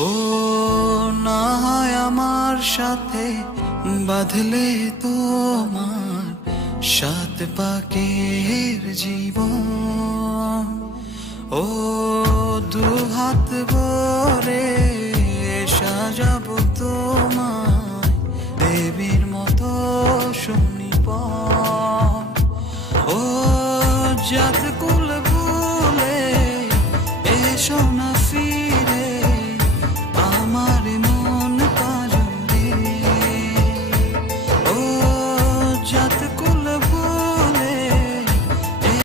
ও না হয় আমার সাথে বাঁধলে তোমার সাত পাকের জীবন। ও দু হাত ভরে সাজাবো তোমায় দেবীর মতো সুনিপন। ও জাত